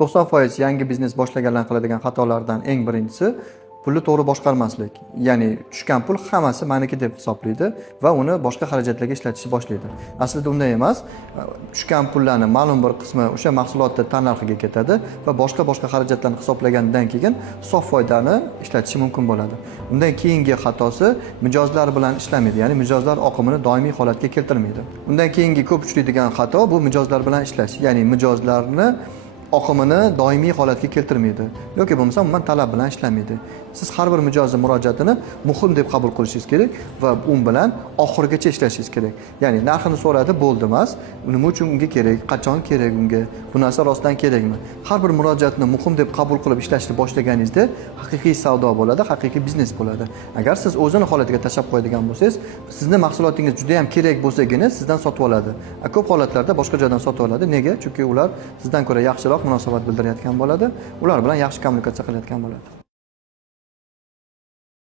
90% yangi biznes boshlaganlar qiladigan xatolardan eng birinchisi pulni to'g'ri boshqarmaslik. Ya'ni tushgan pul hammasi meniki deb hisoblaydi va uni boshqa xarajatlarga ishlatishni boshlaydi. Aslida unday emas. Tushgan pullarning ma'lum bir qismi o'sha mahsulotning tannarxiga ketadi va boshqa xarajatlarni hisoblagandan keyin sof foydani ishlatishi mumkin bo'ladi. Undan keyingi xatosi mijozlar bilan ishlamaydi, ya'ni mijozlar oqimini doimiy holatga keltirmaydi. Undan keyingi ko'p uchraydigan xato bu mijozlar bilan ishlash, ya'ni mijozlarni oqimini doimiy holatga keltirmaydi yoki bo'lmasa umuman talab bilan ishlamaydi. Siz har bir mijozning murojaatini muhim deb qabul qilishingiz kerak va u bilan oxirigacha ishlashingiz kerak. Ya'ni narxini so'radi, bo'ldi emas, nima uchun unga kerak, qachon kerak unga, bu narsa rostdan kerakmi? Har bir murojaatni muhim deb qabul qilib ishlashni boshlaganingizda haqiqiy savdo bo'ladi, haqiqiy biznes bo'ladi. Agar siz o'zini holatiga tashlab qo'yadigan bo'lsangiz, sizning mahsulotingiz juda ham kerak bo'lsagina sizdan sotib oladi. Ko'p holatlarda boshqa joydan sotib oladi. Nega? Chunki ular sizdan ko'ra yaxshiroq munosabat bildirayotgan bo'ladi, ular bilan yaxshi kommunikatsiya qilayotgan bo'ladi.